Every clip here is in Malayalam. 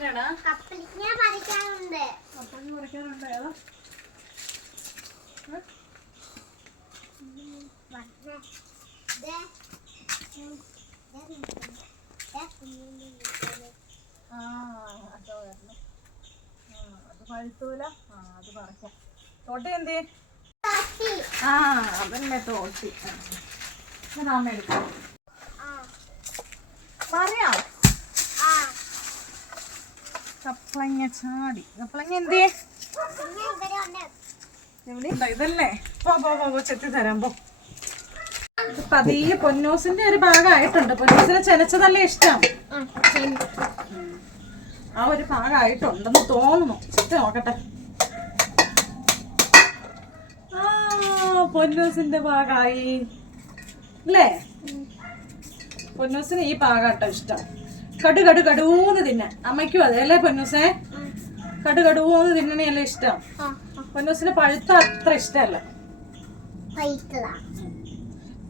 കപ്പലിങ്ങ പറിക്കാനുണ്ട്. ഏതാ? അത് പഴുത്തൂല. അത് പറിക്കാം. തോട്ടി എന്തേ? അതന്നെ തോട്ടി. അമ്മ എടുക്കാം. പറയാം. കപ്പളങ്ങ ചാടി. കപ്പളങ്ങ എന്തേ? ഇതല്ലേ? പോ ചെത്തി തരാം. പോ. പതിയെ പൊന്നൂസിന്റെ ഒരു ഭാഗമായിട്ടുണ്ട്. പൊന്നൂസിനെ ചെനച്ചതല്ലേ ഇഷ്ടം. ആ ഒരു ഭാഗമായിട്ടുണ്ടെന്ന് തോന്നുന്നു. ചെത്തി നോക്കട്ടെ. പൊന്നൂസിന്റെ ഭാഗമായി അല്ലേ? പൊന്നൂസിന് ഈ ഭാഗാട്ടോ ഇഷ്ടം. കടുകടുന്ന് തിന്നാൻ. അമ്മയ്ക്കും അതെ അല്ലേ പൊന്നൂസേ? കടുകടുന്ന് തിന്നണയല്ലേ ഇഷ്ടം. പൊന്നൂസിന് പഴുത്ത അത്ര ഇഷ്ടമല്ല.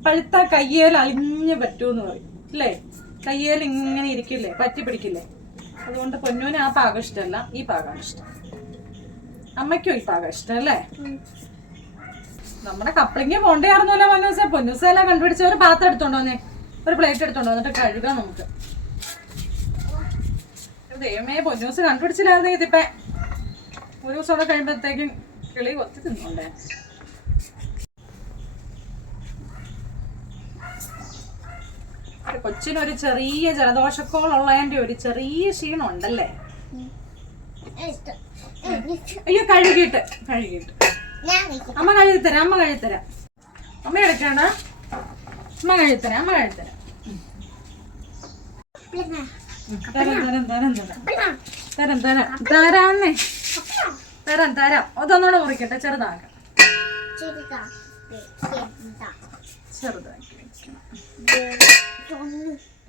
പഴുത്ത കയ്യേൽ അലിഞ്ഞ് പറ്റൂന്ന് പറയും അല്ലേ? കയ്യേൽ ഇങ്ങനെ ഇരിക്കില്ലേ, പറ്റി പിടിക്കില്ലേ? അതുകൊണ്ട് പൊന്നൂന് ആ പാകം ഇഷ്ടമല്ല, ഈ പാകമാണ് ഇഷ്ടം. അമ്മയ്ക്കും ഈ പാകം ഇഷ്ടം അല്ലേ? നമ്മുടെ കപ്പളിങ്ങ പോണ്ടയായിരുന്നല്ലോ പൊന്നൂസെ. പൊന്നൂസെല്ലാം കണ്ടുപിടിച്ച ഒരു പാത്രം എടുത്തോണ്ടോന്നേ, ഒരു പ്ലേറ്റ് എടുത്തോണ്ടോ, എന്നിട്ട് കഴുകാം നമുക്ക്. ദൈവമേ, പൊന്നൂസ് കണ്ടുപിടിച്ചില്ലായിരുന്നു. ഇതിപ്പോ ഒരു ദിവസം കൂടെ കഴിയുമ്പോഴത്തേക്കും കിളി കൊത്തി തിന്നോണ്ടേ. കൊച്ചിനൊരു ചെറിയ ജലദോഷക്കോളുള്ളതിന്റെ ഒരു ചെറിയ ക്ഷീണം ഉണ്ടല്ലേ? അയ്യോ, കഴുകിയിട്ട് അമ്മ കഴുകിത്തരാം. അമ്മ എടുക്കണ്ട. അമ്മ കഴുകിത്തരാം. തരാം. അതൊന്നുകൂടെ മുറിക്കട്ടെ. ചെറുതാക്കി വെക്കണം.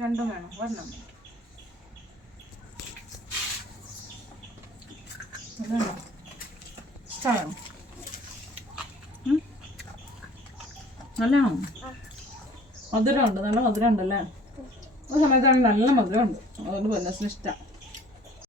രണ്ടും വേണം. ഒരെണ്ണം ഇഷ്ടമാണോ? നല്ലതാണോ? മധുരമുണ്ട്. നല്ല മധുരം ഉണ്ടല്ലേ? ആ സമയത്താണെങ്കിൽ നല്ല മധുരമുണ്ട്. അതുകൊണ്ട് പൊന്നൂസിന് ഇഷ്ടമാണ്.